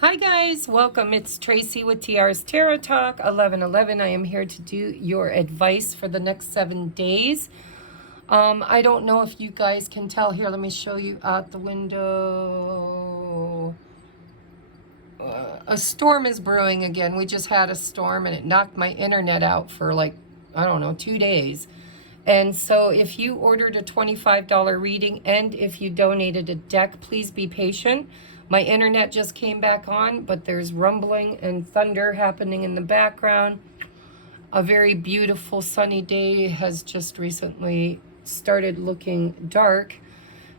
Hi guys, welcome. It's Tracy with TR's Tarot Talk 1111. I am here to do your advice for the next 7 days. I don't know if you guys can tell. Here, let me show you out the window. A storm is brewing again. We just had a storm and it knocked my internet out for like, I don't know, 2 days. And so if you ordered a $25 reading and if you donated a deck, please be patient. My internet just came back on, but there's rumbling and thunder happening in the background. A very beautiful sunny day has just recently started looking dark.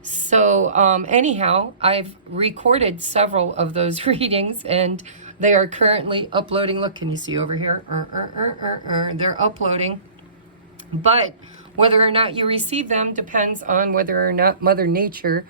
So anyhow, I've recorded several of those readings and they are currently uploading. Look, can you see over here? They're uploading. But whether or not you receive them depends on whether or not Mother Nature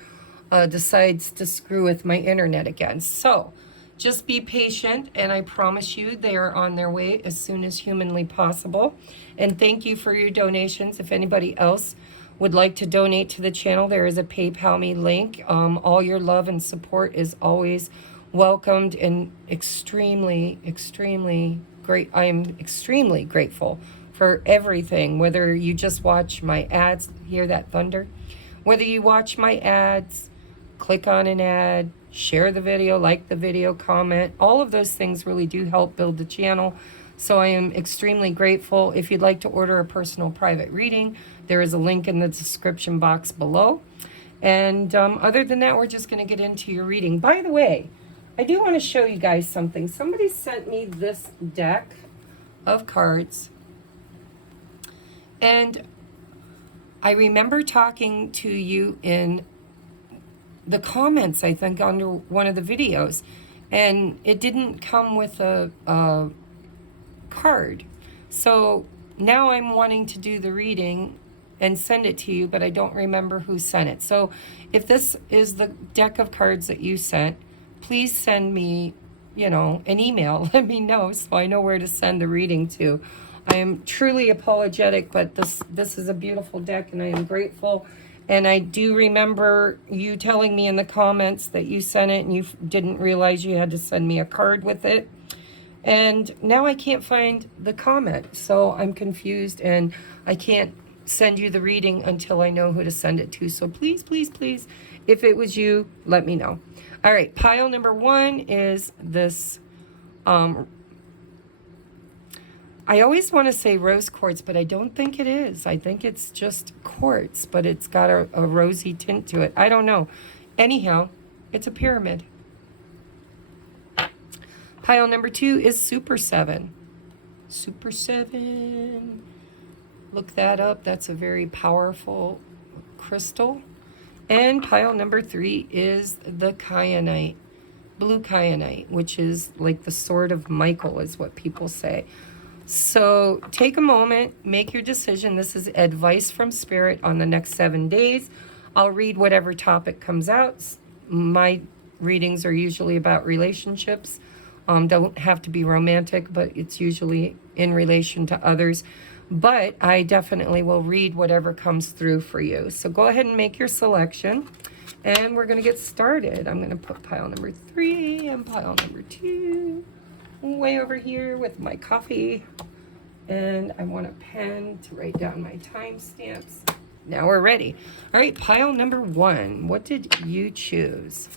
decides to screw with my internet again. So just be patient, and I promise you they are on their way as soon as humanly possible. And thank you for your donations. If anybody else would like to donate to the channel, there is a PayPal me link. All your love and support is always welcomed and extremely, extremely great. I am extremely grateful for everything, whether you just watch my ads, hear that thunder, whether you watch my ads, click on an ad, share the video, like the video, comment, all of those things really do help build the channel. So I am extremely grateful. If you'd like to order a personal private reading, there is a link in the description box below. And other than that, we're just going to get into your reading. By the way, I do want to show you guys something. Somebody sent me this deck of cards. And I remember talking to you in the comments, I think, under one of the videos. And it didn't come with a card. So now I'm wanting to do the reading and send it to you, but I don't remember who sent it. So if this is the deck of cards that you sent, please send me, an email. Let me know so I know where to send the reading to. I am truly apologetic, but this is a beautiful deck and I am grateful. And I do remember you telling me in the comments that you sent it and you didn't realize you had to send me a card with it. And now I can't find the comment, so I'm confused and I can't send you the reading until I know who to send it to. So please, please, please, if it was you, let me know. All right, pile number 1 is this, I always want to say rose quartz, but I don't think it is. I think it's just quartz, but it's got a rosy tint to it. I don't know. Anyhow, it's a pyramid. Pile number 2 is Super 7. Super 7. Look that up. That's a very powerful crystal. And pile number 3 is the kyanite. Blue kyanite, which is like the sword of Michael is what people say. So take a moment, make your decision. This is advice from Spirit on the next 7 days. I'll read whatever topic comes out. My readings are usually about relationships. Don't have to be romantic, but it's usually in relation to others. But I definitely will read whatever comes through for you. So go ahead and make your selection. And we're going to get started. I'm going to put pile number 3 and pile number 2 way over here with my coffee. And I want a pen to write down my timestamps. Now we're ready. All right, pile number 1. What did you choose?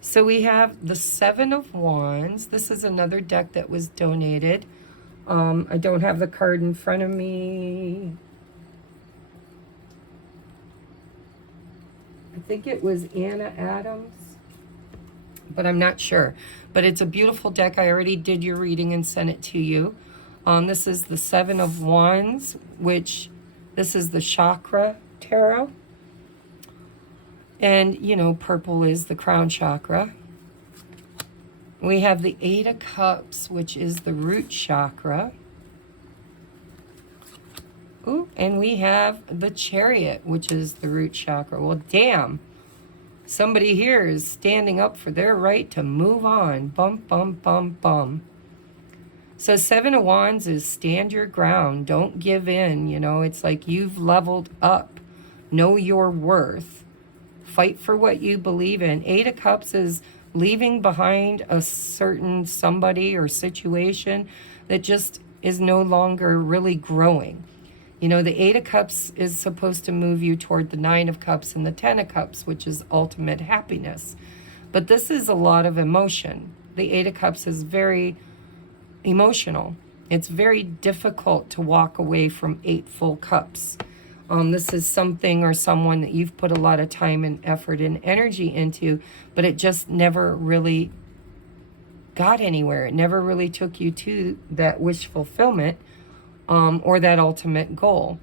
So we have the 7 of Wands. This is another deck that was donated. I don't have the card in front of me. I think it was Anna Adams, but I'm not sure. But it's a beautiful deck. I already did your reading and sent it to you. This is the 7 of Wands, which this is the chakra tarot. And, purple is the crown chakra. We have the 8 of Cups, which is the root chakra. Ooh, and we have the Chariot, which is the root chakra. Well, damn. Somebody here is standing up for their right to move on. Bum, bum, bum, bum. So 7 of Wands is stand your ground. Don't give in. It's like you've leveled up. Know your worth. Fight for what you believe in. 8 of Cups is leaving behind a certain somebody or situation that just is no longer really growing. You know, the Eight of Cups is supposed to move you toward the Nine of Cups and the Ten of Cups, which is ultimate happiness. But this is a lot of emotion. The Eight of Cups is very emotional. It's very difficult to walk away from 8 full cups. This is something or someone that you've put a lot of time and effort and energy into, but it just never really got anywhere. It never really took you to that wish fulfillment or that ultimate goal.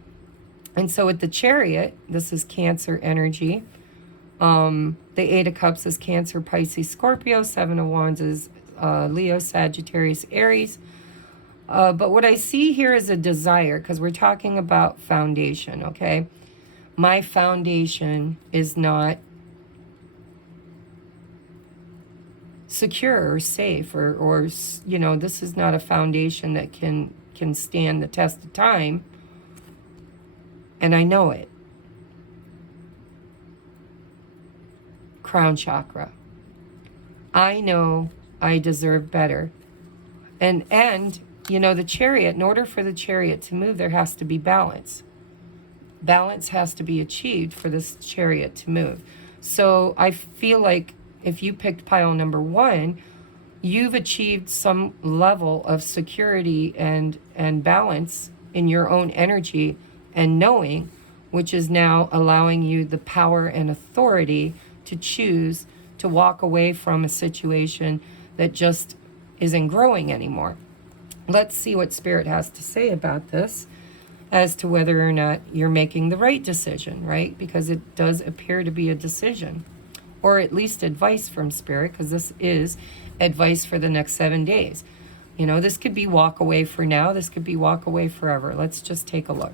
And so with the Chariot, this is Cancer energy. The Eight of Cups is Cancer, Pisces, Scorpio. Seven of Wands is Leo, Sagittarius, Aries. But what I see here is a desire, because we're talking about foundation, okay? My foundation is not secure or safe, or you know, this is not a foundation that can stand the test of time, and I know it. Crown chakra. I know I deserve better. And you know, the Chariot, in order for the Chariot to move, there has to be balance. Balance has to be achieved for this Chariot to move. So I feel like if you picked pile number 1, you've achieved some level of security and balance in your own energy and knowing, which is now allowing you the power and authority to choose to walk away from a situation that just isn't growing anymore. Let's see what Spirit has to say about this as to whether or not you're making the right decision, right? Because it does appear to be a decision, or at least advice from Spirit, because this is advice for the next 7 days. You know, this could be walk away for now. This could be walk away forever. Let's just take a look.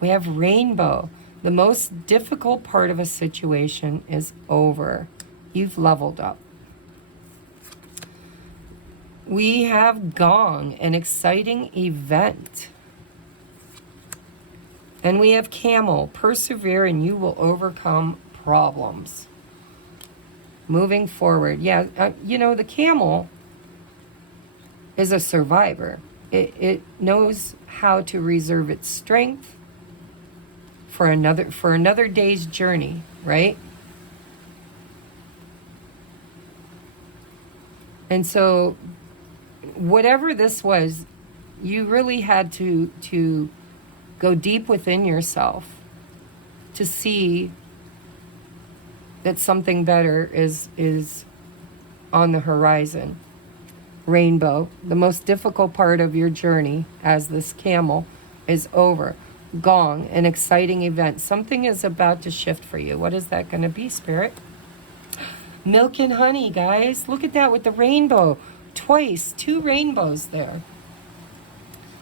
We have Rainbow. The most difficult part of a situation is over. You've leveled up. We have Gong, an exciting event. And we have Camel, persevere and you will overcome problems. Moving forward. Yeah, you know, the camel is a survivor. It knows how to reserve its strength for another day's journey, right? And so whatever this was, you really had to go deep within yourself to see that something better is on the horizon. Rainbow, the most difficult part of your journey as this camel is over. Gong, an exciting event. Something is about to shift for you. What is that going to be, Spirit? Milk and honey, guys. Look at that with the rainbow. Twice, 2 rainbows there.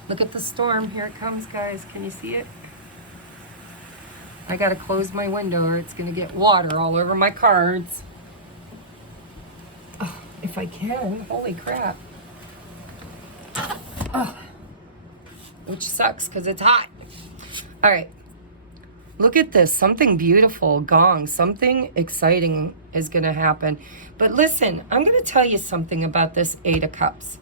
Look at the storm. Here it comes, guys. Can you see it? I got to close my window or it's going to get water all over my cards. Oh, if I can. Holy crap. Oh, which sucks because it's hot. All right. Look at this. Something beautiful. Gong. Something exciting is going to happen. But listen, I'm going to tell you something about this Eight of Cups.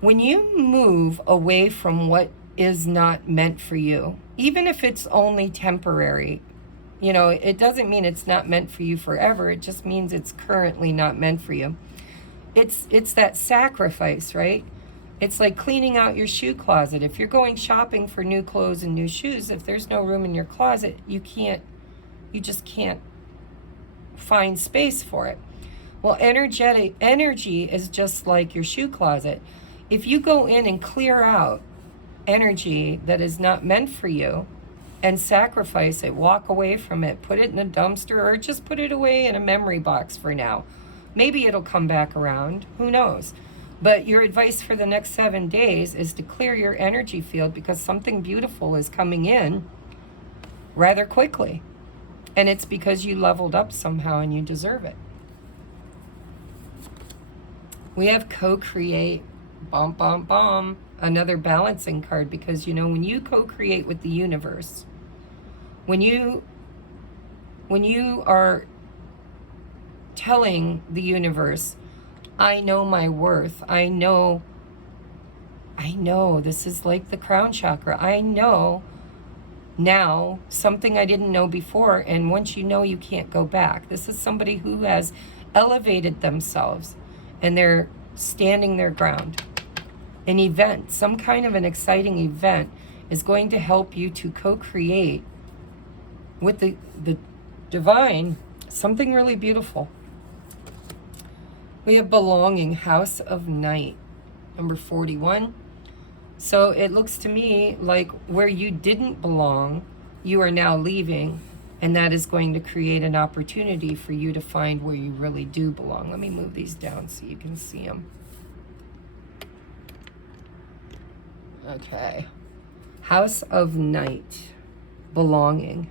When you move away from what is not meant for you, even if it's only temporary, you know, it doesn't mean it's not meant for you forever. It just means it's currently not meant for you. It's that sacrifice, right? It's like cleaning out your shoe closet. If you're going shopping for new clothes and new shoes, if there's no room in your closet, you just can't find space for it. Well, energy is just like your shoe closet. If you go in and clear out energy that is not meant for you and sacrifice it, walk away from it, put it in a dumpster, or just put it away in a memory box for now. Maybe it'll come back around. Who knows? But your advice for the next 7 days is to clear your energy field because something beautiful is coming in rather quickly. And it's because you leveled up somehow and you deserve it. We have co-create. Bum, bum, bum. Another balancing card, because, you know, when you co-create with the universe, when you are telling the universe, I know my worth. I know, this is like the crown chakra. I know now something I didn't know before, and once you know, you can't go back. This is somebody who has elevated themselves, and they're standing their ground. An event, some kind of an exciting event, is going to help you to co-create with the divine something really beautiful. We have belonging, house of night, number 41. So it looks to me like where you didn't belong, you are now leaving, and that is going to create an opportunity for you to find where you really do belong. Let me move these down so you can see them. Okay. House of night, belonging.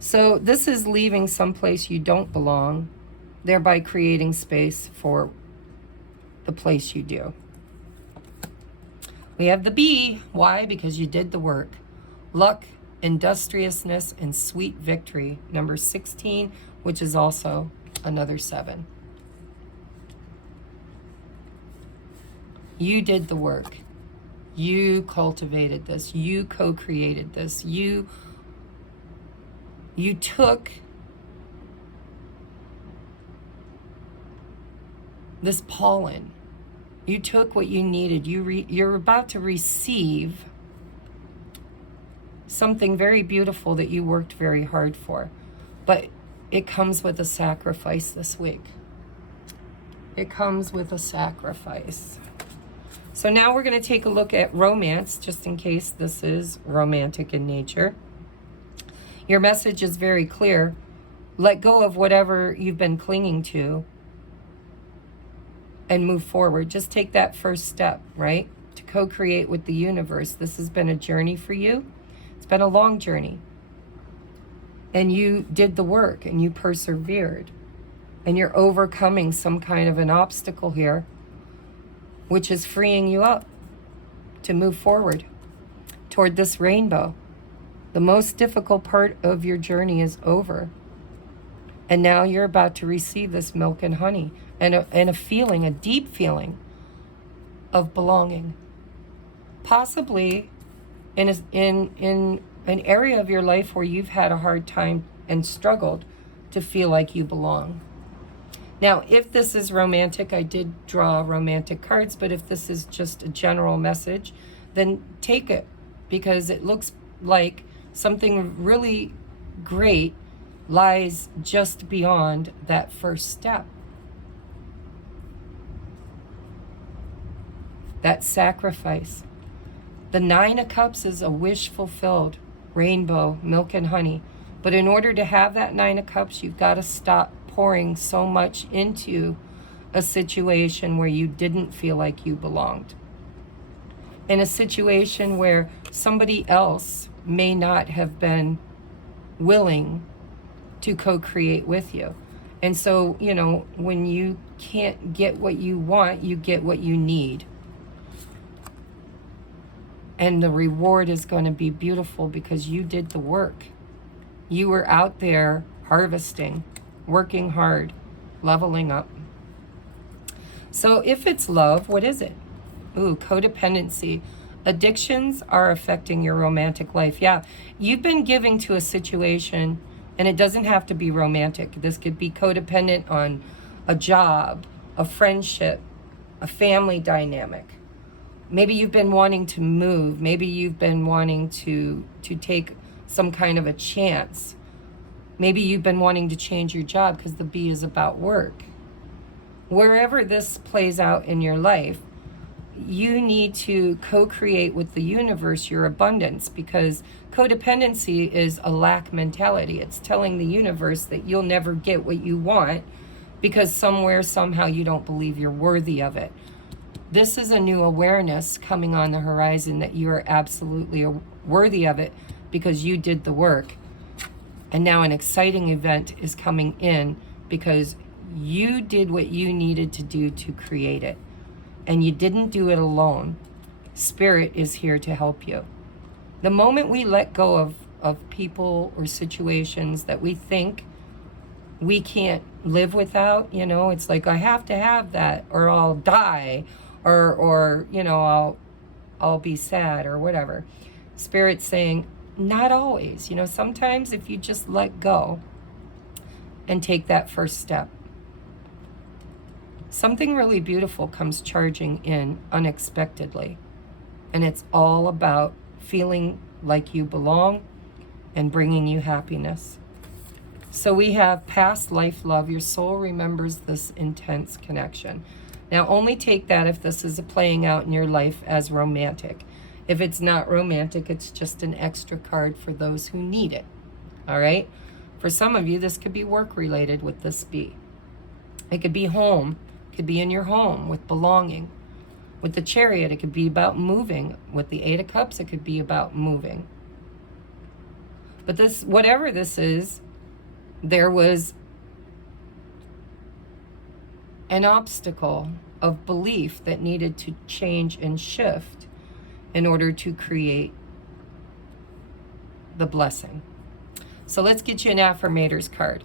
So this is leaving someplace you don't belong, thereby creating space for the place you do. We have the B. Why? Because you did the work. Luck, industriousness, and sweet victory. Number 16, which is also another 7. You did the work. You cultivated this. You co-created this. You took this pollen. You took what you needed. You're about to receive something very beautiful that you worked very hard for. But it comes with a sacrifice this week. It comes with a sacrifice. So now we're going to take a look at romance, just in case this is romantic in nature. Your message is very clear. Let go of whatever you've been clinging to and move forward. Just take that first step, right? To co-create with the universe. This has been a journey for you. It's been a long journey. And you did the work and you persevered. And you're overcoming some kind of an obstacle here, which is freeing you up to move forward toward this rainbow. The most difficult part of your journey is over. And now you're about to receive this milk and honey and a feeling, a deep feeling of belonging. Possibly in an area of your life where you've had a hard time and struggled to feel like you belong. Now, if this is romantic, I did draw romantic cards, but if this is just a general message, then take it, because it looks like something really great lies just beyond that first step. That sacrifice. The 9 of Cups is a wish fulfilled, rainbow, milk and honey. But in order to have that 9 of Cups, you've got to stop pouring so much into a situation where you didn't feel like you belonged. In a situation where somebody else may not have been willing to co-create with you. And so, you know, when you can't get what you want, you get what you need. And the reward is going to be beautiful because you did the work. You were out there harvesting, working hard, leveling up. So if it's love, what is it? Ooh, codependency. Addictions are affecting your romantic life. Yeah, you've been giving to a situation, and it doesn't have to be romantic. This could be codependent on a job, a friendship, a family dynamic. Maybe you've been wanting to move. Maybe you've been wanting to take some kind of a chance. Maybe you've been wanting to change your job because the B is about work. Wherever this plays out in your life, you need to co-create with the universe your abundance, because codependency is a lack mentality. It's telling the universe that you'll never get what you want because somewhere, somehow you don't believe you're worthy of it. This is a new awareness coming on the horizon that you are absolutely worthy of it because you did the work. And now an exciting event is coming in because you did what you needed to do to create it. And you didn't do it alone. Spirit is here to help you. The moment we let go of people or situations that we think we can't live without, you know, it's like I have to have that or I'll die, or you know, I'll be sad or whatever. Spirit's saying, not always. You know, sometimes if you just let go and take that first step, something really beautiful comes charging in unexpectedly. And it's all about feeling like you belong and bringing you happiness. So we have past life love. Your soul remembers this intense connection. Now, only take that if this is playing out in your life as romantic. If it's not romantic, it's just an extra card for those who need it. All right? For some of you, this could be work-related with this bee. It could be home. It could be in your home with belonging. With the Chariot, it could be about moving. With the Eight of Cups, it could be about moving. But this, whatever this is, there was an obstacle of belief that needed to change and shift in order to create the blessing. So let's get you an affirmators card.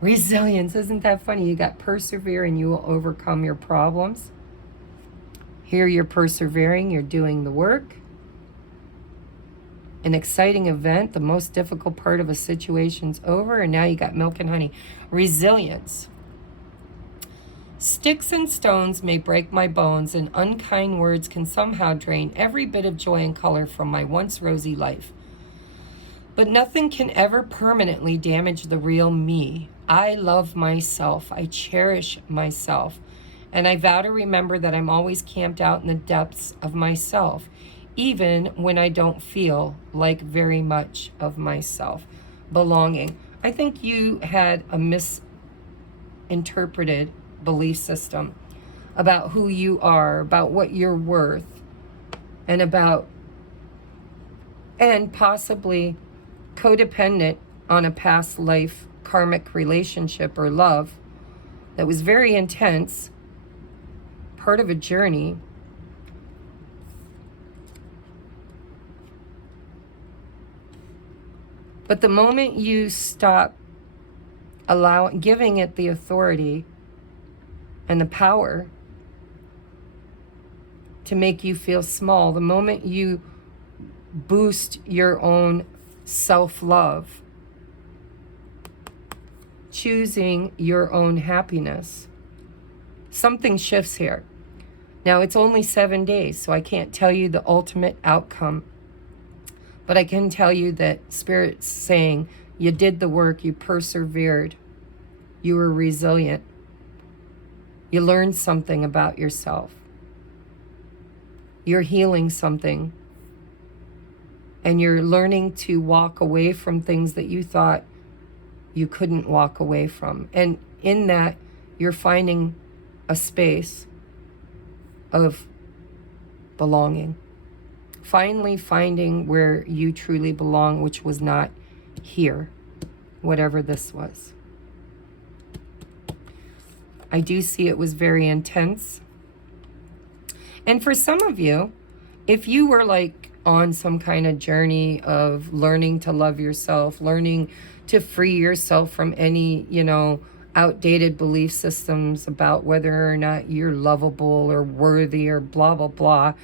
Resilience, isn't that funny? You got persevere and you will overcome your problems. Here you're persevering, you're doing the work. An exciting event, the most difficult part of a situation's over, and now you got milk and honey. Resilience. Sticks and stones may break my bones, and unkind words can somehow drain every bit of joy and color from my once rosy life. But nothing can ever permanently damage the real me. I love myself. I cherish myself. And I vow to remember that I'm always camped out in the depths of myself, even when I don't feel like very much of myself. Belonging. I think you had a misinterpreted belief system about who you are, about what you're worth, and possibly codependent on a past life karmic relationship or love that was very intense, part of a journey. But the moment you stop giving it the authority and the power to make you feel small, the moment you boost your own self-love, choosing your own happiness, something shifts here. Now, it's only 7 days, so I can't tell you the ultimate outcome. But I can tell you that Spirit's saying you did the work, you persevered, you were resilient, you learned something about yourself, you're healing something, and you're learning to walk away from things that you thought you couldn't walk away from. And in that, you're finding a space of belonging. Finally finding where you truly belong, which was not here, whatever this was. I do see it was very intense. And for some of you, if you were like on some kind of journey of learning to love yourself, learning to free yourself from any, you know, outdated belief systems about whether or not you're lovable or worthy or blah, blah, blah.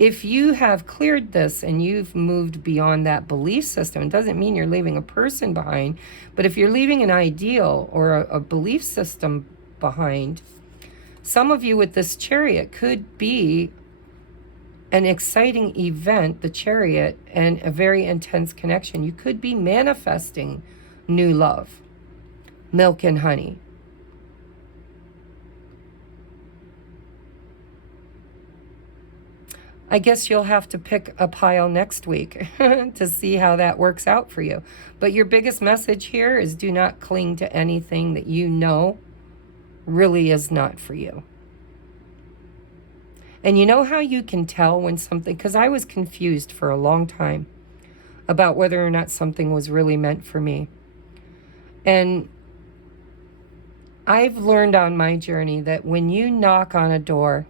If you have cleared this and you've moved beyond that belief system, it doesn't mean you're leaving a person behind, but if you're leaving an ideal or a belief system behind, some of you with this Chariot could be an exciting event, the Chariot, and a very intense connection. You could be manifesting new love, milk and honey. I guess you'll have to pick a pile next week to see how that works out for you. But your biggest message here is do not cling to anything that you know really is not for you. And you know how you can tell when something, because I was confused for a long time about whether or not something was really meant for me. And I've learned on my journey that when you knock on a door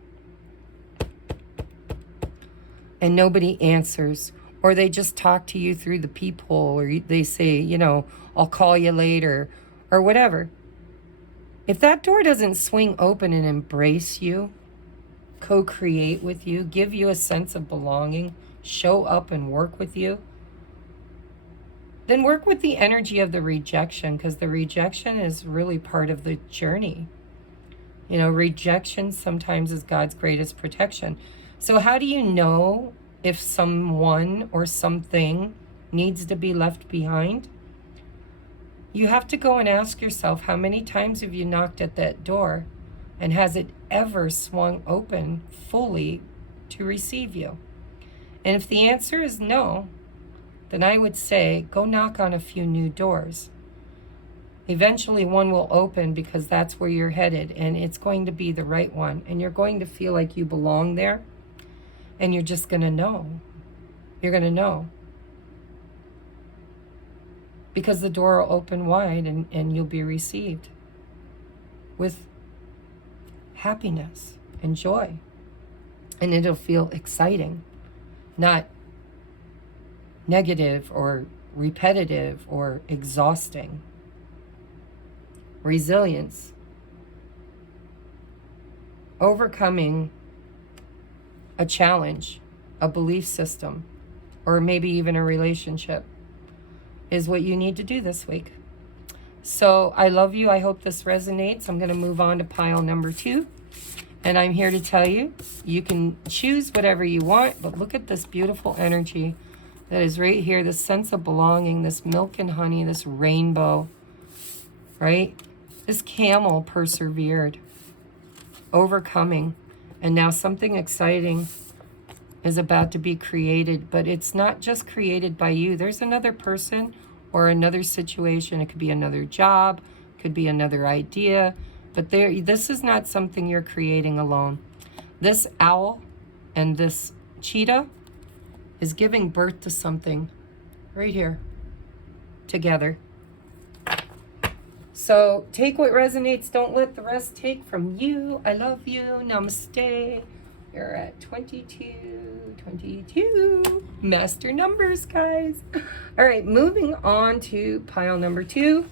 and nobody answers, or they just talk to you through the peephole, or they say, you know, I'll call you later, or whatever, If that door doesn't swing open and embrace you, co-create with you, give you a sense of belonging, show up and work with you, then work with the energy of the rejection, because the rejection is really part of the journey. You know, rejection sometimes is God's greatest protection. So how do you know if someone or something needs to be left behind? You have to go and ask yourself, how many times have you knocked at that door, and has it ever swung open fully to receive you? And if the answer is no, then I would say go knock on a few new doors. Eventually one will open, because that's where you're headed, and it's going to be the right one, and you're going to feel like you belong there, and you're just going to know. You're going to know. Because the door will open wide, and you'll be received with happiness and joy. And it'll feel exciting, not negative or repetitive or exhausting. Resilience. Overcoming a challenge, a belief system, or maybe even a relationship is what you need to do this week. So I love you. I hope this resonates. I'm going to move on to pile number 2. And I'm here to tell you, you can choose whatever you want, but look at this beautiful energy that is right here, this sense of belonging, this milk and honey, this rainbow, right? This camel persevered, overcoming, and now something exciting is about to be created, but it's not just created by you. There's another person or another situation. It could be another job, could be another idea, but this is not something you're creating alone. This owl and this cheetah is giving birth to something right here together. So take what resonates. Don't let the rest take from you. I love you. Namaste. You're at 22. Master numbers, guys. All right, moving on to pile number 2.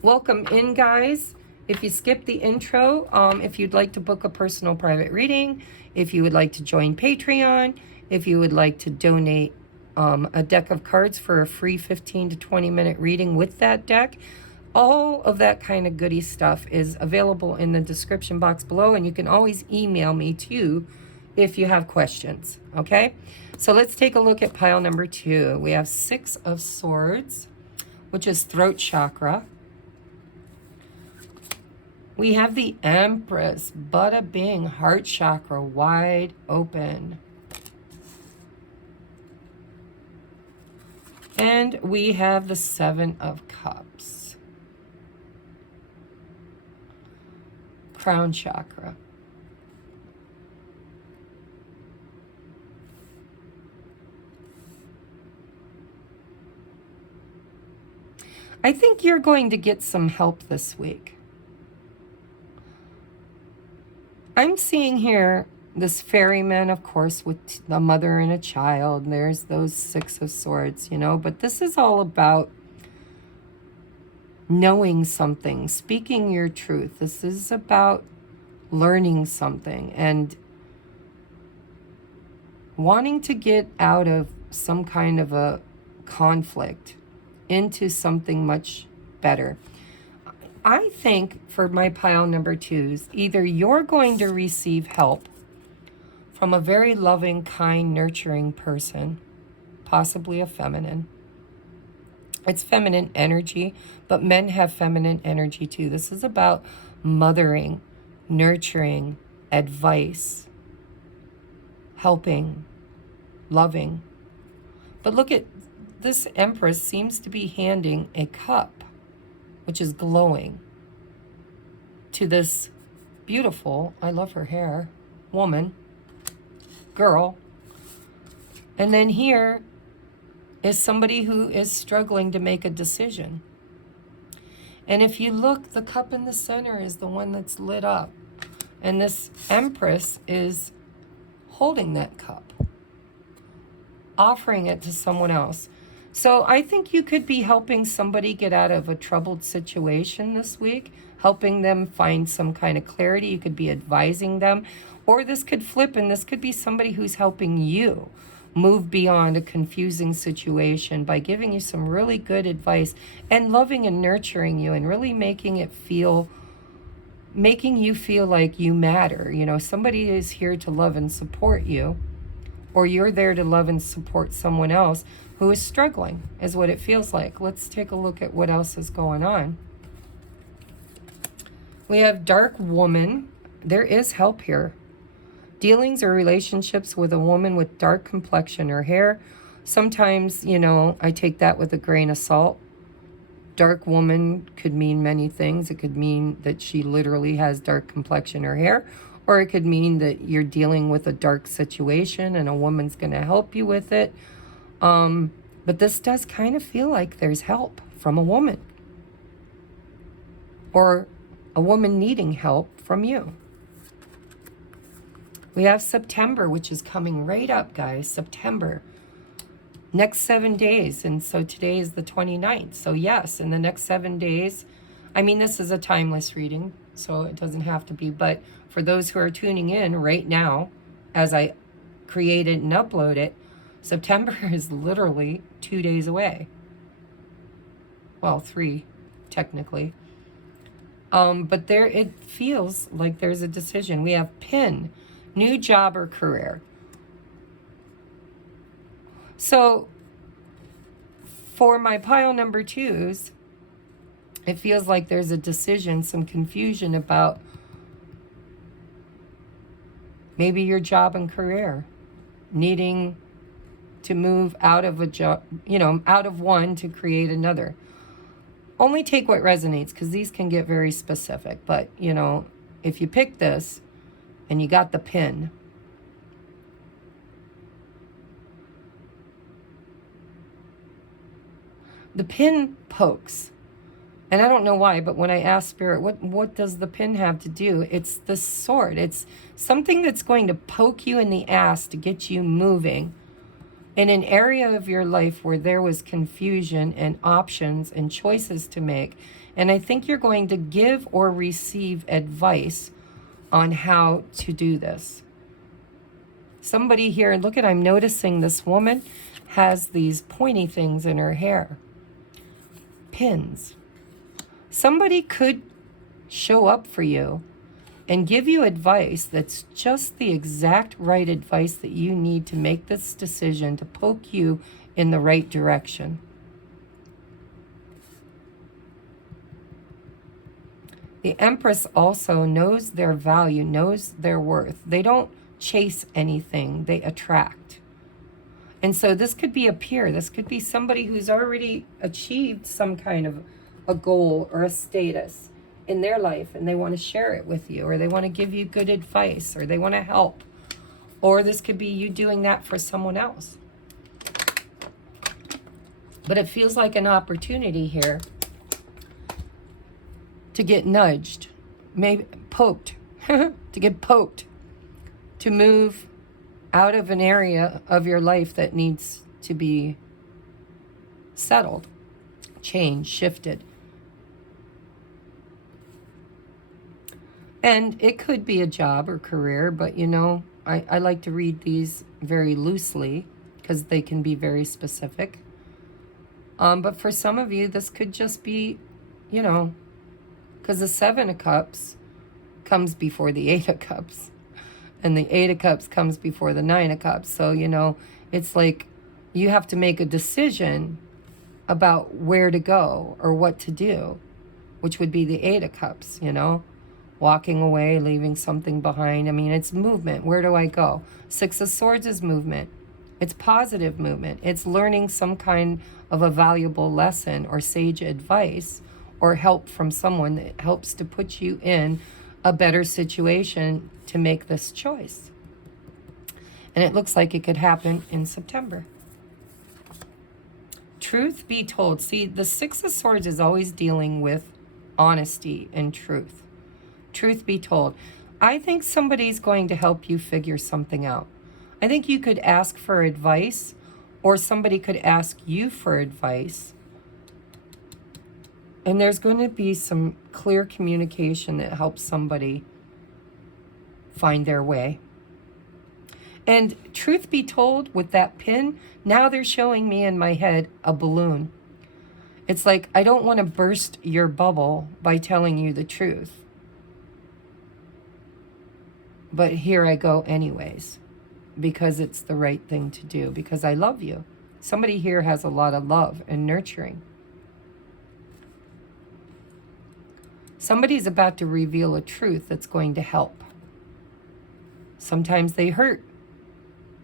Welcome in, guys. If you skipped the intro, if you'd like to book a personal private reading, if you would like to join Patreon, if you would like to donate a deck of cards for a free 15 to 20 minute reading with that deck, all of that kind of goody stuff is available in the description box below, and you can always email me too if you have questions, okay? So let's take a look at pile number 2. We have 6 of Swords, which is throat chakra. We have the Empress, bada bing, heart chakra, wide open. And we have the 7 of Cups, crown chakra. I think you're going to get some help this week. I'm seeing here this ferryman, of course, with a mother and a child. There's those 6 of Swords, you know, but this is all about knowing something, speaking your truth. This is about learning something and wanting to get out of some kind of a conflict into something much better. I think for my pile number 2s, either you're going to receive help from a very loving, kind, nurturing person, possibly a feminine. It's feminine energy, but men have feminine energy too. This is about mothering, nurturing, advice, helping, loving. But look at this Empress seems to be handing a cup, which is glowing, to this beautiful, I love her hair, woman, girl. And then here is somebody who is struggling to make a decision. And if you look, the cup in the center is the one that's lit up. And this Empress is holding that cup, offering it to someone else. So I think you could be helping somebody get out of a troubled situation this week, helping them find some kind of clarity. You could be advising them. Or this could flip, and this could be somebody who's helping you move beyond a confusing situation by giving you some really good advice and loving and nurturing you and really making you feel like you matter. You know, somebody is here to love and support you, or you're there to love and support someone else who is struggling, is what it feels like. Let's take a look at what else is going on. We have Dark Woman. There is help here. Dealings or relationships with a woman with dark complexion or hair. Sometimes, you know, I take that with a grain of salt. Dark woman could mean many things. It could mean that she literally has dark complexion or hair, or it could mean that you're dealing with a dark situation and a woman's going to help you with it. But this does kind of feel like there's help from a woman, or a woman needing help from you. We have September, which is coming right up, guys. September. Next 7 days. And so today is the 29th. So yes, in the next 7 days, I mean, this is a timeless reading, so it doesn't have to be. But for those who are tuning in right now, as I create it and upload it, September is literally 2 days away. Well, 3, technically. But there, it feels like there's a decision. We have Pin. New job or career. So for my pile number 2s, it feels like there's a decision, some confusion about maybe your job and career, needing to move out of a job, you know, out of one to create another. Only take what resonates, because these can get very specific. But, you know, if you pick this, and you got the pin. The pin pokes. And I don't know why, but when I ask Spirit, what does the pin have to do? It's the sword. It's something that's going to poke you in the ass to get you moving in an area of your life where there was confusion and options and choices to make. And I think you're going to give or receive advice on how to do this. Somebody here, look at, I'm noticing this woman has these pointy things in her hair. Pins. Somebody could show up for you and give you advice that's just the exact right advice that you need to make this decision to poke you in the right direction. The Empress also knows their value, knows their worth. They don't chase anything, they attract. And so this could be a peer. This could be somebody who's already achieved some kind of a goal or a status in their life, and they want to share it with you, or they want to give you good advice, or they want to help. Or this could be you doing that for someone else. But it feels like an opportunity here to get nudged, maybe poked, to get poked, to move out of an area of your life that needs to be settled, changed, shifted. And it could be a job or career, but you know, I like to read these very loosely because they can be very specific. But for some of you, this could just be, you know, because the 7 of Cups comes before the 8 of Cups. And the 8 of Cups comes before the 9 of Cups. So, you know, it's like you have to make a decision about where to go or what to do, which would be the 8 of Cups, you know. Walking away, leaving something behind. I mean, it's movement. Where do I go? 6 of Swords is movement. It's positive movement. It's learning some kind of a valuable lesson or sage advice or help from someone that helps to put you in a better situation to make this choice. And it looks like it could happen in September. Truth be told, see, the 6 of Swords is always dealing with honesty and truth. Truth be told, I think somebody's going to help you figure something out. I think you could ask for advice, or somebody could ask you for advice And there's going to be some clear communication that helps somebody find their way. And truth be told, with that pin, now they're showing me in my head a balloon. It's like, I don't want to burst your bubble by telling you the truth. But here I go anyways, because it's the right thing to do, because I love you. Somebody here has a lot of love and nurturing. Somebody's about to reveal a truth that's going to help. Sometimes they hurt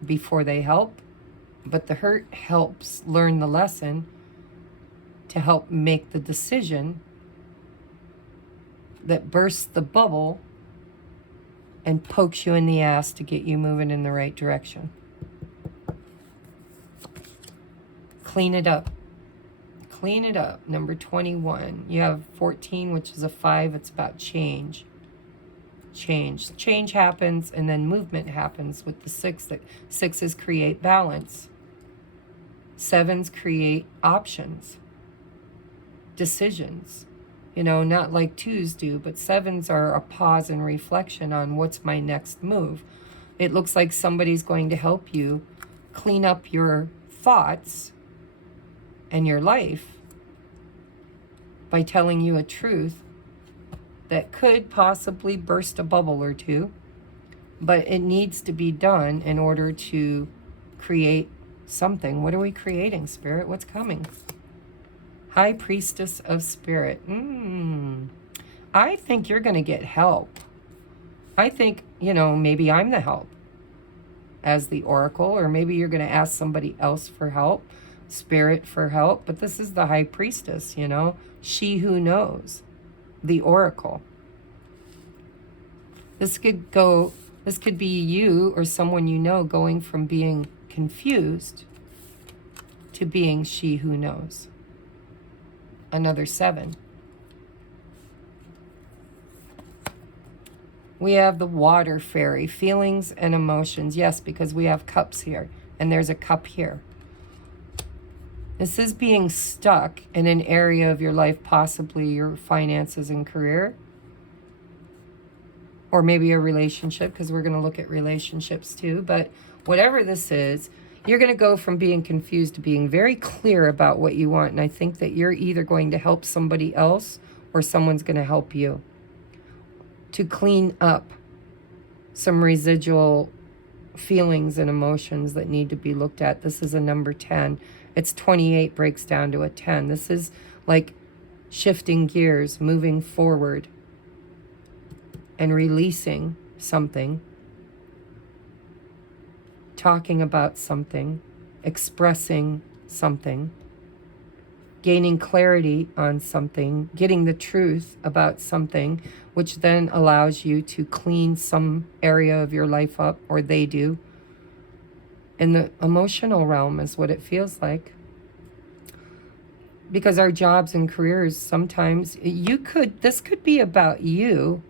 before they help, but the hurt helps learn the lesson to help make the decision that bursts the bubble and pokes you in the ass to get you moving in the right direction. Clean it up. Clean it up. Number 21. You have 14, which is a 5. It's about change. Change happens, and then movement happens with the 6. That 6s create balance. 7s create options, decisions. You know, not like 2s do, but 7s are a pause and reflection on what's my next move. It looks like somebody's going to help you clean up your thoughts and your life by telling you a truth that could possibly burst a bubble or two, but it needs to be done in order to create something. What are we creating, Spirit? What's coming? High Priestess of Spirit. I think you're going to get help. I think, you know, maybe I'm the help as the Oracle, or maybe you're going to ask somebody else for help, Spirit for help, but this is the High Priestess, you know, she who knows, the Oracle. This could be you or someone you know going from being confused to being she who knows. Another 7. We have the Water Fairy, feelings and emotions. Yes, because we have cups here, and there's a cup here. This is being stuck in an area of your life, possibly your finances and career, or maybe a relationship, because we're going to look at relationships too. But whatever this is, you're going to go from being confused to being very clear about what you want. And I think that you're either going to help somebody else or someone's going to help you to clean up some residual feelings and emotions that need to be looked at. This is a number 10. It's 28 breaks down to a 10. This is like shifting gears, moving forward and releasing something, talking about something, expressing something, gaining clarity on something, getting the truth about something, which then allows you to clean some area of your life up, or they do. In the emotional realm is what it feels like. Because our jobs and careers, sometimes this could be about you.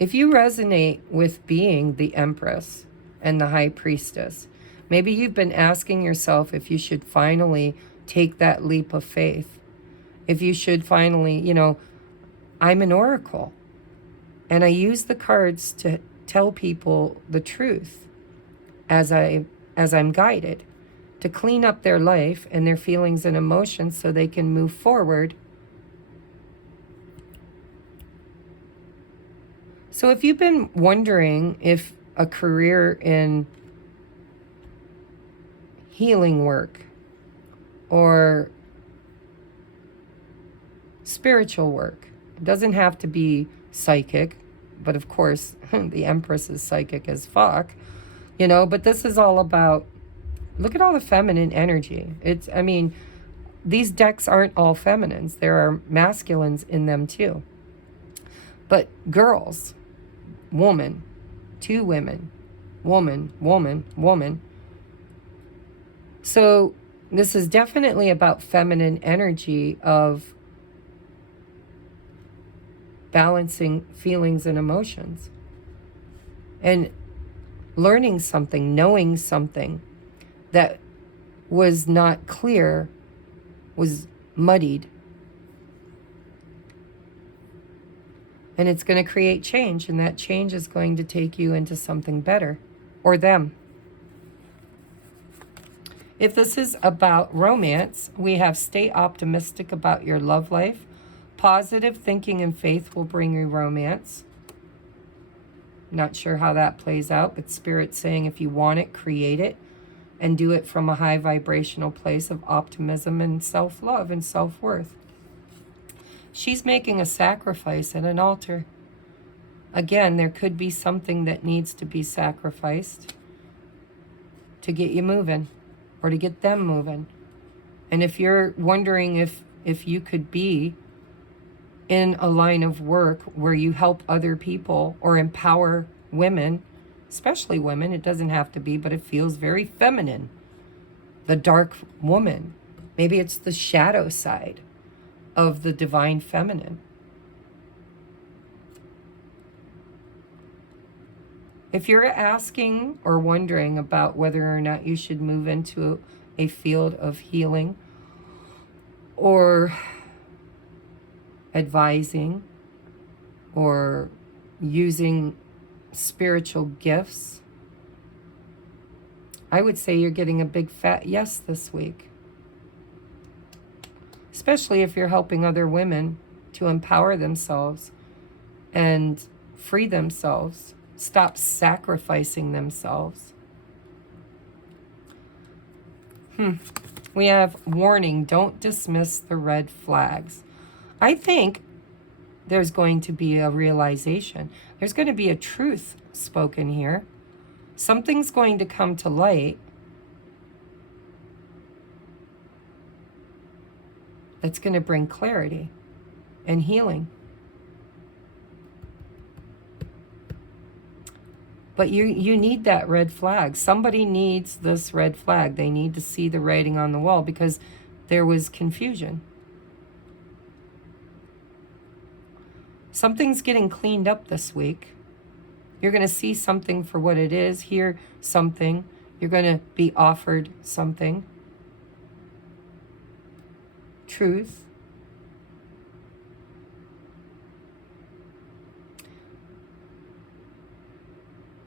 If you resonate with being the Empress and the High Priestess, maybe you've been asking yourself if you should finally take that leap of faith. If you should finally, you know, I'm an oracle, and I use the cards to tell people the truth as I'm guided, to clean up their life and their feelings and emotions so they can move forward. So if you've been wondering if a career in healing work or spiritual work, it doesn't have to be psychic, but of course the Empress is psychic as fuck, you know, but this is all about, look at all the feminine energy. I mean, these decks aren't all feminines. There are masculines in them too. But girls, woman, 2 women, woman, woman, woman. So this is definitely about feminine energy of balancing feelings and emotions. And learning something, knowing something that was not clear, was muddied, And it's going to create change, and that change is going to take you into something better, or them. If this is about romance, we have stay optimistic about your love life. Positive thinking and faith will bring you romance. Not sure how that plays out, but Spirit's saying if you want it, create it, and do it from a high vibrational place of optimism and self-love and self-worth. She's making a sacrifice at an altar. Again, there could be something that needs to be sacrificed to get you moving, or to get them moving. And if you're wondering if you could be in a line of work where you help other people or empower women, especially women, it doesn't have to be, but it feels very feminine. The dark woman. Maybe it's the shadow side of the divine feminine. If you're asking or wondering about whether or not you should move into a field of healing or advising or using spiritual gifts, I would say you're getting a big fat yes this week. Especially if you're helping other women to empower themselves and free themselves. Stop sacrificing themselves. We have warning, don't dismiss the red flags. I think there's going to be a realization. There's going to be a truth spoken here. Something's going to come to light that's going to bring clarity and healing. But you need that red flag. Somebody needs this red flag. They need to see the writing on the wall because there was confusion. Something's getting cleaned up this week. You're going to see something for what it is, hear something. You're going to be offered something. Truth.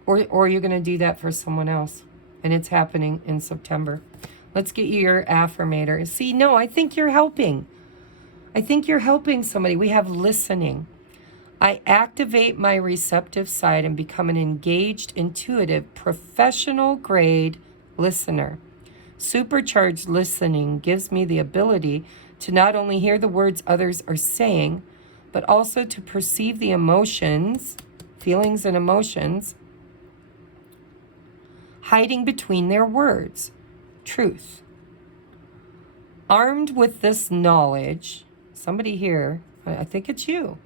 Or you're going to do that for someone else. And it's happening in September. Let's get you your affirmator. See, no, I think you're helping. I think you're helping somebody. We have listening. I activate my receptive side and become an engaged, intuitive, professional-grade listener. Supercharged listening gives me the ability to not only hear the words others are saying, but also to perceive the emotions, feelings and emotions, hiding between their words. Truth. Armed with this knowledge, somebody here, I think it's you,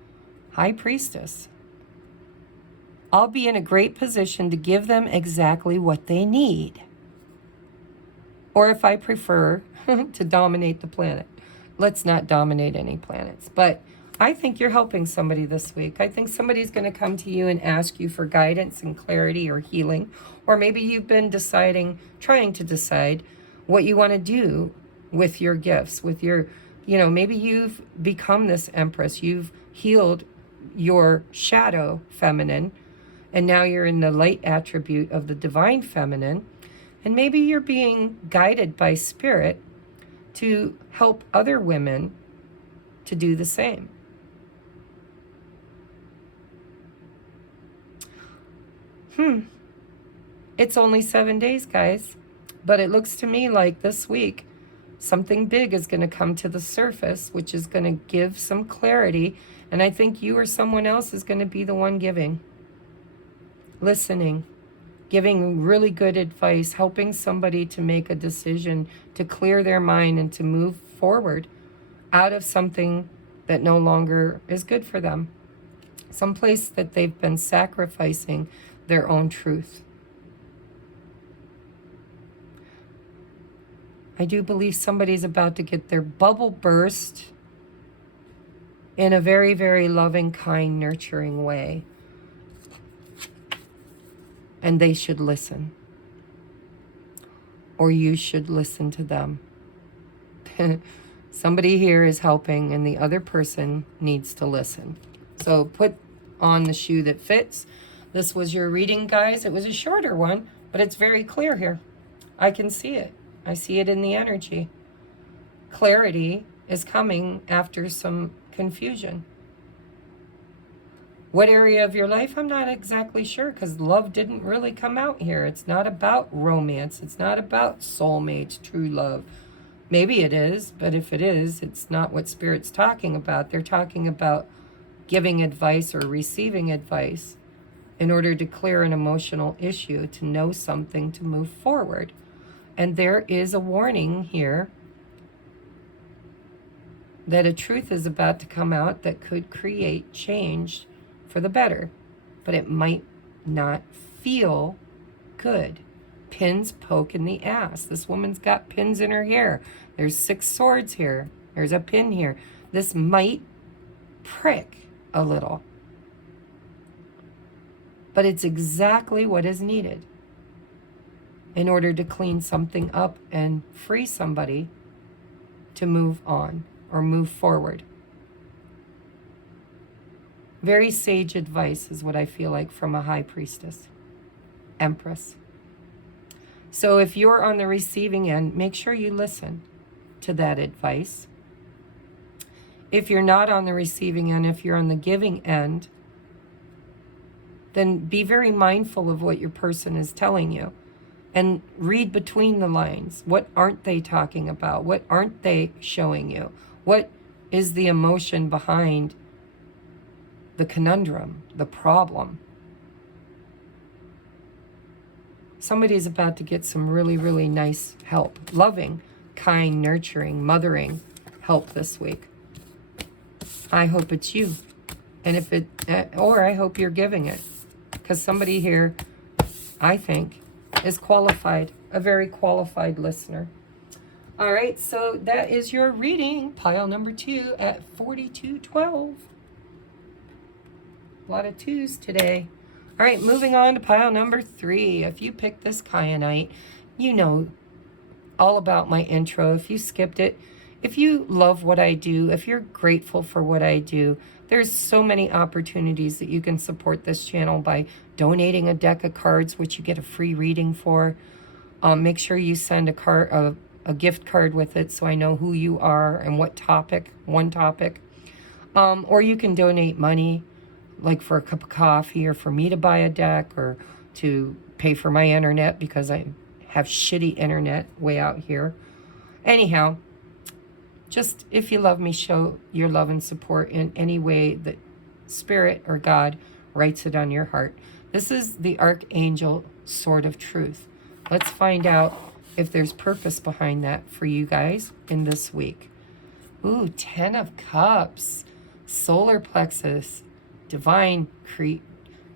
High Priestess, I'll be in a great position to give them exactly what they need. Or if I prefer, to dominate the planet. Let's not dominate any planets. But I think you're helping somebody this week. I think somebody's going to come to you and ask you for guidance and clarity or healing. Or maybe you've been trying to decide what you want to do with your gifts, with your, maybe you've become this empress. You've healed your shadow feminine, and now you're in the light attribute of the divine feminine. And maybe you're being guided by spirit to help other women to do the same. It's only 7 days, guys. But it looks to me like this week, something big is going to come to the surface, which is going to give some clarity. And I think you or someone else is going to be the one giving. Listening. Giving really good advice. Helping somebody to make a decision, to clear their mind and to move forward out of something that no longer is good for them. Someplace that they've been sacrificing their own truth. I do believe somebody's about to get their bubble burst in a very, very loving, kind, nurturing way. And they should listen. Or you should listen to them. Somebody here is helping and the other person needs to listen. So put on the shoe that fits. This was your reading, guys. It was a shorter one, but it's very clear here. I can see it. I see it in the energy. Clarity is coming after some confusion. What area of your life? I'm not exactly sure, because love didn't really come out here. It's not about romance. It's not about soulmates, true love. Maybe it is, but if it is, it's not what Spirit's talking about. They're talking about giving advice or receiving advice in order to clear an emotional issue, to know something, to move forward. And there is a warning here that a truth is about to come out that could create change for the better, but it might not feel good. Pins poke in the ass. This woman's got pins in her hair. There's 6 swords here. There's a pin here. This might prick a little, but it's exactly what is needed in order to clean something up and free somebody to move on or move forward. Very sage advice is what I feel like from a high priestess, empress. So if you're on the receiving end, make sure you listen to that advice. If you're not on the receiving end, if you're on the giving end, then be very mindful of what your person is telling you and read between the lines. What aren't they talking about? What aren't they showing you? What is the emotion behind the conundrum, the problem? Somebody's about to get some really, really nice help. Loving, kind, nurturing, mothering help this week. I hope it's you. And if it, or I hope you're giving it. Because somebody here, I think, is qualified, a very qualified listener. All right, so that is your reading, pile number 2 at 4212. A lot of 2s today. All right, moving on to pile number 3. If you picked this kyanite, you know all about my intro. If you skipped it, if you love what I do, if you're grateful for what I do, there's so many opportunities that you can support this channel by donating a deck of cards, which you get a free reading for. Make sure you send a gift card with it so I know who you are and what topic, one topic. Or you can donate money, like for a cup of coffee, or for me to buy a deck, or to pay for my internet because I have shitty internet way out here. Anyhow, just if you love me, show your love and support in any way that Spirit or God writes it on your heart. This is the Archangel Sword of Truth. Let's find out if there's purpose behind that for you guys in this week. Ooh, 10 of Cups, solar plexus, divine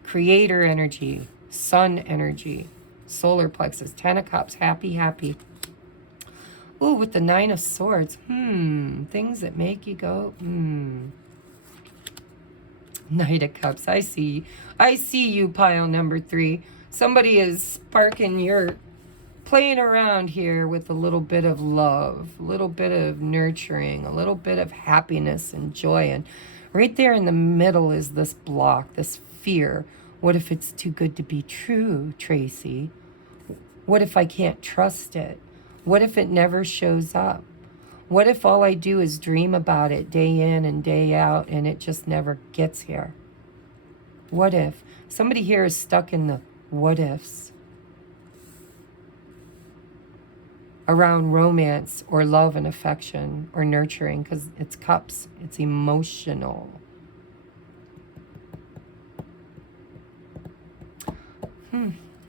creator energy, sun energy, solar plexus, 10 of Cups, happy, happy. Ooh, with the 9 of Swords, things that make you go, Knight of Cups, I see you, pile number 3. Somebody is sparking your, playing around here with a little bit of love, a little bit of nurturing, a little bit of happiness and joy. And right there in the middle is this block, this fear. What if it's too good to be true, Tracy? What if I can't trust it? What if it never shows up? What if all I do is dream about it day in and day out and it just never gets here? What if? Somebody here is stuck in the what ifs around romance or love and affection or nurturing, because it's cups, it's emotional.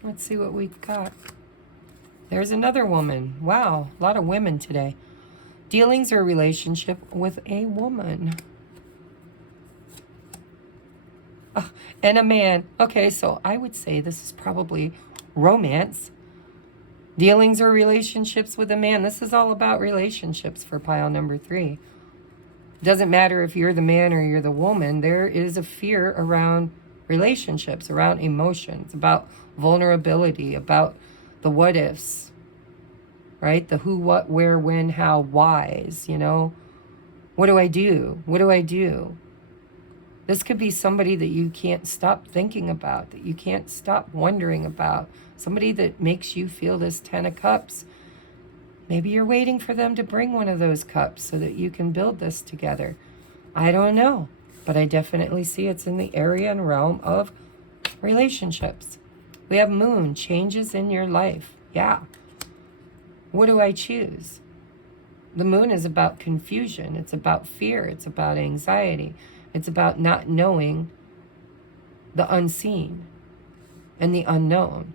Let's see what we've got. There's another woman. Wow, a lot of women today. Dealings or relationship with a woman. Oh, and a man. Okay, so I would say this is probably romance. Dealings or relationships with a man. This is all about relationships for pile number 3. Doesn't matter if you're the man or you're the woman. There is a fear around relationships, around emotions, about vulnerability, about the what ifs, right? The who, what, where, when, how, whys, you know? What do I do? What do I do? This could be somebody that you can't stop thinking about, that you can't stop wondering about, somebody that makes you feel this 10 of Cups. Maybe you're waiting for them to bring one of those cups so that you can build this together. I don't know, but I definitely see it's in the area and realm of relationships. We have Moon, changes in your life. Yeah. What do I choose? The Moon is about confusion. It's about fear. It's about anxiety. It's about not knowing the unseen and the unknown.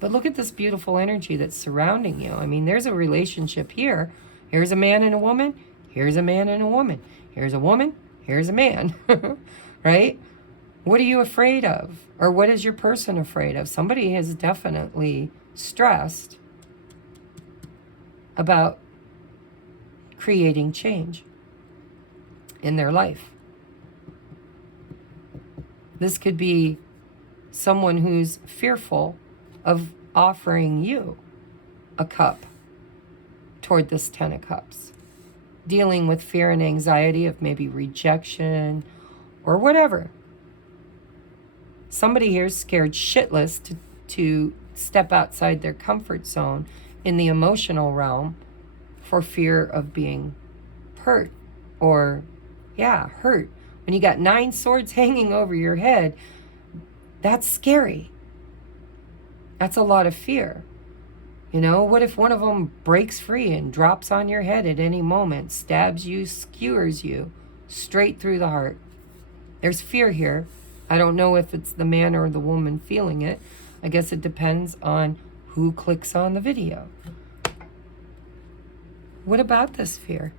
But look at this beautiful energy that's surrounding you. I mean, there's a relationship here. Here's a man and a woman. Here's a man and a woman. Here's a woman. Here's a man. Right? What are you afraid of? Or what is your person afraid of? Somebody is definitely stressed about creating change in their life. This could be someone who's fearful of offering you a cup toward this 10 of Cups. Dealing with fear and anxiety of maybe rejection or whatever. Somebody here's scared shitless to step outside their comfort zone in the emotional realm for fear of being hurt or, hurt. When you got 9 swords hanging over your head, that's scary. That's a lot of fear. You know, what if one of them breaks free and drops on your head at any moment, stabs you, skewers you straight through the heart? There's fear here. I don't know if it's the man or the woman feeling it. I guess it depends on who clicks on the video. What about this fear?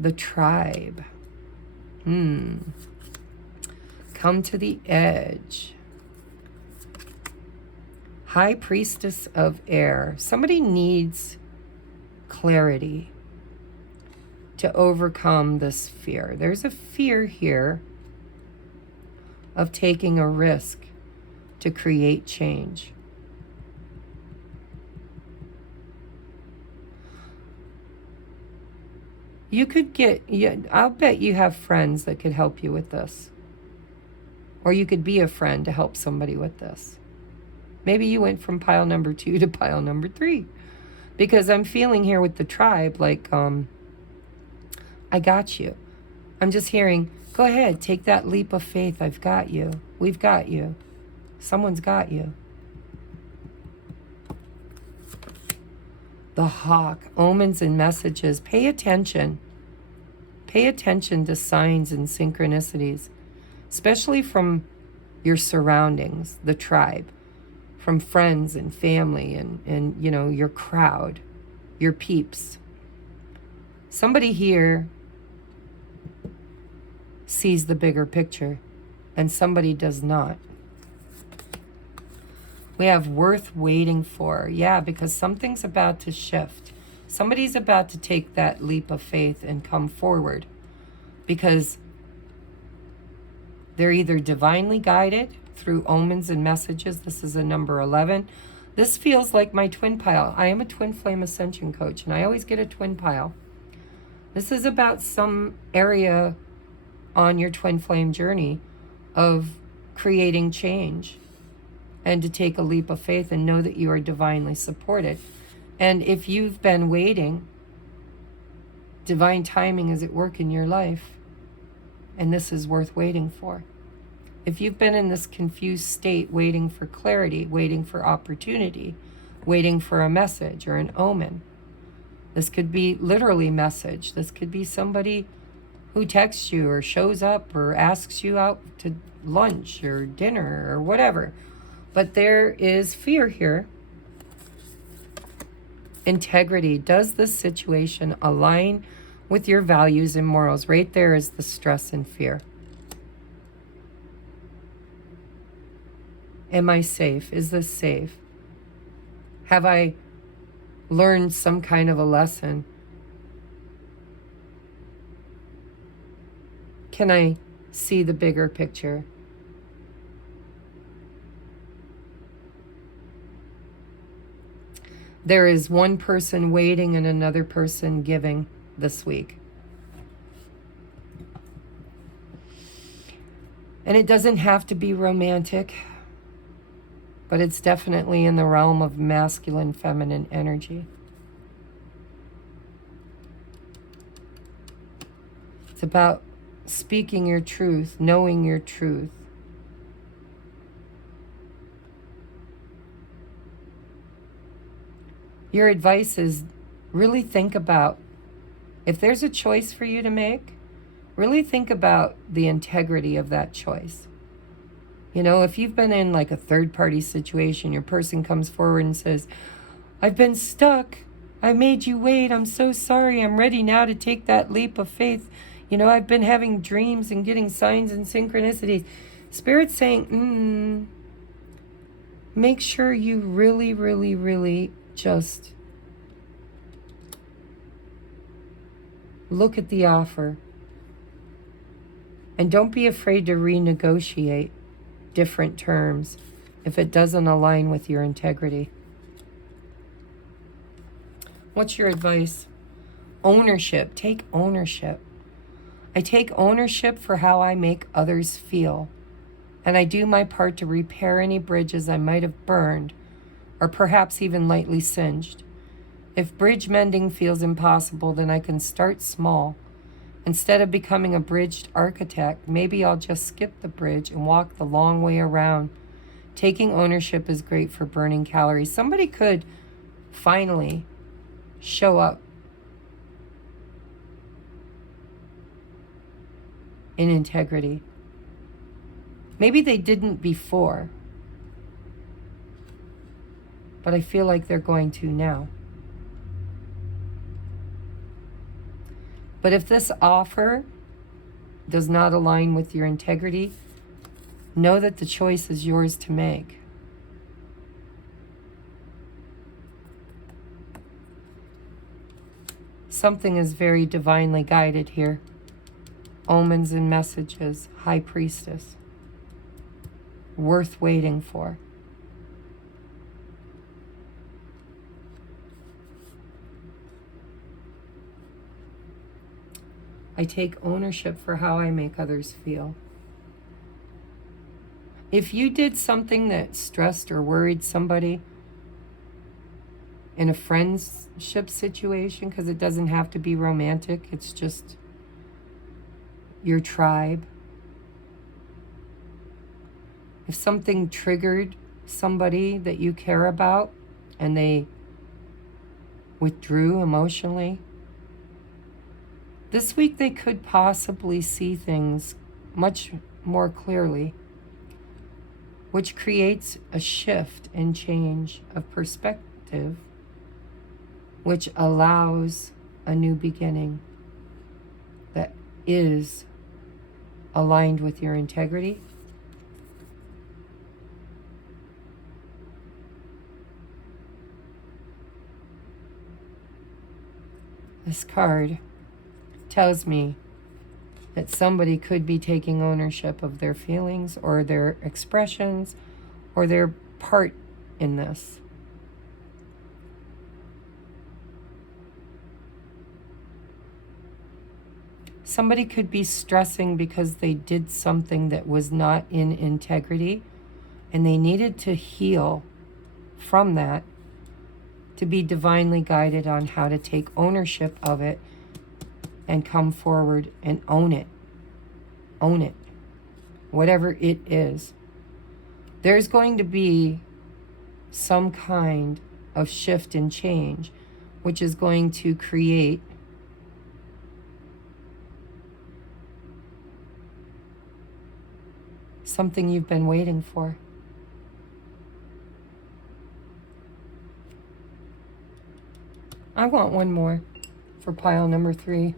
The tribe. Come to the edge. High Priestess of Air. Somebody needs clarity to overcome this fear. There's a fear here of taking a risk to create change. You could I'll bet you have friends that could help you with this. Or you could be a friend to help somebody with this. Maybe you went from pile number 2 to pile number 3. Because I'm feeling here with the tribe like, I got you. I'm just hearing, go ahead, take that leap of faith. I've got you. We've got you. Someone's got you. The hawk, omens and messages. Pay attention. Pay attention to signs and synchronicities, especially from your surroundings, the tribe, from friends and family and you know, your crowd, your peeps. Somebody here sees the bigger picture and somebody does not. We have worth waiting for. Yeah, because something's about to shift. Somebody's about to take that leap of faith and come forward because they're either divinely guided through omens and messages. This is a number 11. This feels like my twin pile. I am a twin flame ascension coach, and I always get a twin pile. This is about some area on your twin flame journey of creating change and to take a leap of faith and know that you are divinely supported. And if you've been waiting, divine timing is at work in your life, and this is worth waiting for. If you've been in this confused state, waiting for clarity, waiting for opportunity, waiting for a message or an omen, this could be literally message. This could be somebody who texts you or shows up or asks you out to lunch or dinner or whatever. But there is fear here. Integrity. Does this situation align with your values and morals? Right there is the stress and fear. Am I safe? Is this safe? Have I learned some kind of a lesson? Can I see the bigger picture? There is one person waiting and another person giving this week. And it doesn't have to be romantic, but it's definitely in the realm of masculine, feminine energy. It's about speaking your truth, knowing your truth. Your advice is really think about, if there's a choice for you to make, really think about the integrity of that choice. You know, if you've been in like a third-party situation, your person comes forward and says, I've been stuck. I made you wait. I'm so sorry. I'm ready now to take that leap of faith. You know, I've been having dreams and getting signs and synchronicities. Spirit's saying, make sure you really, really, really just look at the offer. And don't be afraid to renegotiate different terms if it doesn't align with your integrity. What's your advice? Ownership. Take ownership. I take ownership for how I make others feel, and I do my part to repair any bridges I might have burned or perhaps even lightly singed. If bridge mending feels impossible, then I can start small. Instead of becoming a bridged architect, maybe I'll just skip the bridge and walk the long way around. Taking ownership is great for burning calories. Somebody could finally show up in integrity. Maybe they didn't before, but I feel like they're going to now. But if this offer does not align with your integrity, know that the choice is yours to make. Something is very divinely guided here. Omens and messages, High Priestess. Worth waiting for. I take ownership for how I make others feel. If you did something that stressed or worried somebody in a friendship situation, because it doesn't have to be romantic, it's just your tribe. If something triggered somebody that you care about and they withdrew emotionally, this week they could possibly see things much more clearly, which creates a shift and change of perspective, which allows a new beginning that is aligned with your integrity. This card tells me that somebody could be taking ownership of their feelings or their expressions or their part in this. Somebody could be stressing because they did something that was not in integrity and they needed to heal from that to be divinely guided on how to take ownership of it and come forward and own it. Own it. Whatever it is. There's going to be some kind of shift and change, which is going to create something you've been waiting for. I want one more for pile number 3.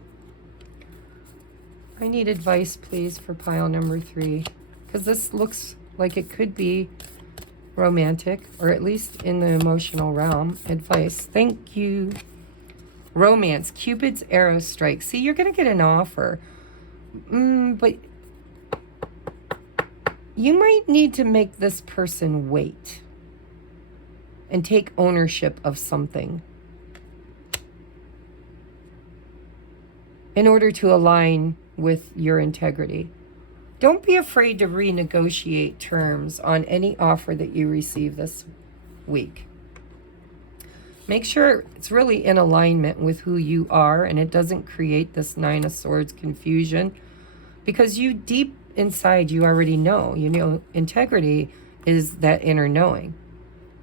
I need advice, please, for pile number 3, because this looks like it could be romantic, or at least in the emotional realm. Advice. Thank you. Romance. Cupid's arrow strike. See, you're going to get an offer, but you might need to make this person wait and take ownership of something in order to align with your integrity. Don't be afraid to renegotiate terms on any offer that you receive this week. Make sure it's really in alignment with who you are and it doesn't create this Nine of Swords confusion, because you deep inside, you already know. You know, integrity is that inner knowing.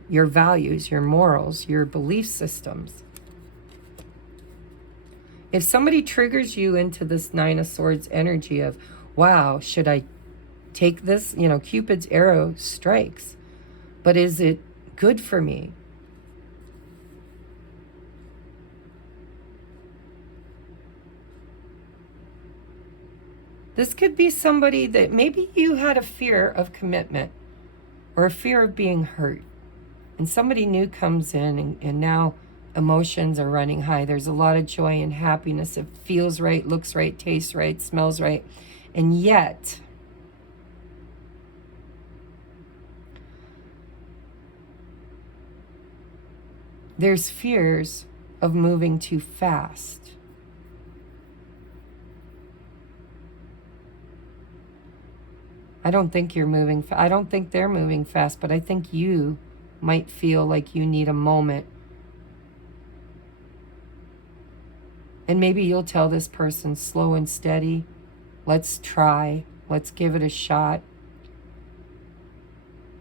Your values, your morals, your belief systems. If somebody triggers you into this Nine of Swords energy of, wow, should I take this? You know, Cupid's arrow strikes, but is it good for me? This could be somebody that maybe you had a fear of commitment or a fear of being hurt. And somebody new comes in and now emotions are running high. There's a lot of joy and happiness. It feels right, looks right, tastes right, smells right. And yet, there's fears of moving too fast. I don't think you're moving. I don't think they're moving fast, but I think you might feel like you need a moment. And maybe you'll tell this person, slow and steady. Let's try. Let's give it a shot.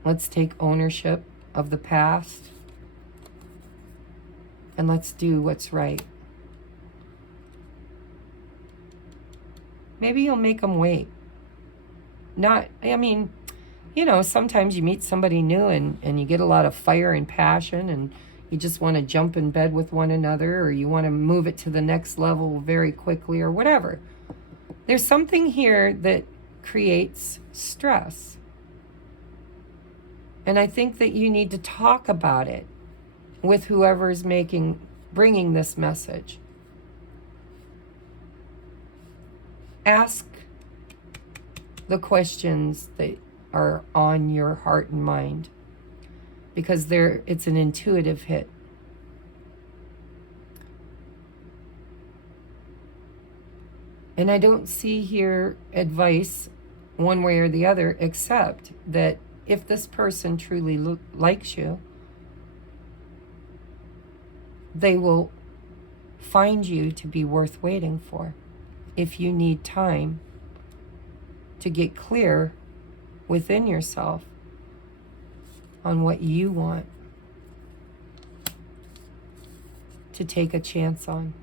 Let's take ownership of the past. And let's do what's right. Maybe you'll make them wait. I mean, you know, sometimes you meet somebody new and you get a lot of fire and passion and you just want to jump in bed with one another, or you want to move it to the next level very quickly or whatever. There's something here that creates stress. And I think that you need to talk about it with whoever's bringing this message. Ask the questions that are on your heart and mind, because it's an intuitive hit. And I don't see here advice one way or the other, except that if this person truly likes you, they will find you to be worth waiting for. If you need time to get clear within yourself on what you want to take a chance on.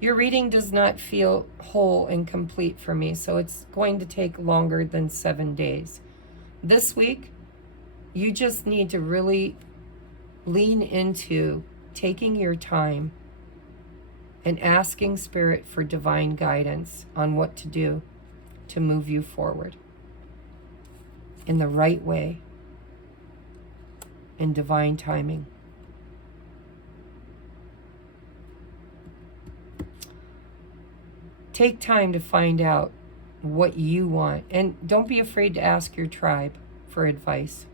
Your reading does not feel whole and complete for me, so it's going to take longer than 7 days. This week, you just need to really lean into taking your time and asking Spirit for divine guidance on what to do to move you forward in the right way, in divine timing. Take time to find out what you want, and don't be afraid to ask your tribe for advice.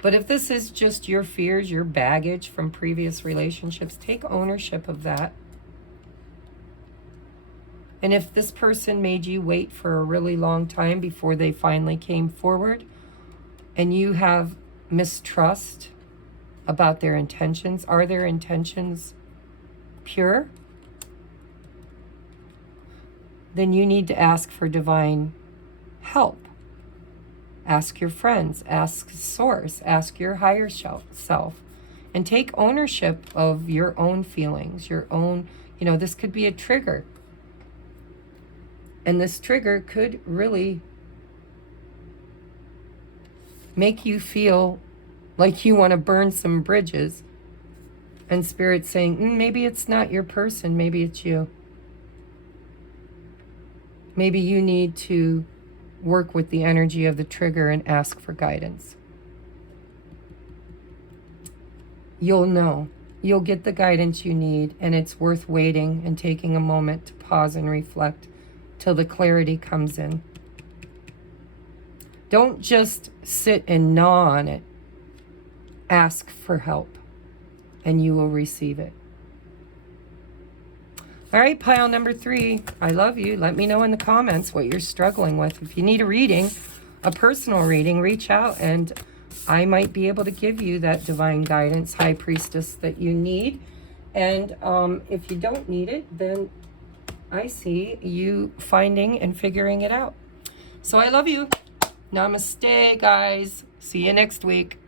But if this is just your fears, your baggage from previous relationships, take ownership of that. And if this person made you wait for a really long time before they finally came forward, and you have mistrust about their intentions, are their intentions pure? Then you need to ask for divine help. Ask your friends, ask Source, ask your higher self, and take ownership of your own feelings, your own, this could be a trigger. And this trigger could really make you feel like you want to burn some bridges. And Spirit's saying, maybe it's not your person, maybe it's you. Maybe you need to work with the energy of the trigger and ask for guidance. You'll know. You'll get the guidance you need, and it's worth waiting and taking a moment to pause and reflect till the clarity comes in. Don't just sit and gnaw on it. Ask for help. and you will receive it. All right, pile number 3. I love you. Let me know in the comments what you're struggling with. If you need a reading, a personal reading, reach out and I might be able to give you that divine guidance, High Priestess, that you need. And if you don't need it, then I see you finding and figuring it out. So I love you. Namaste, guys. See you next week.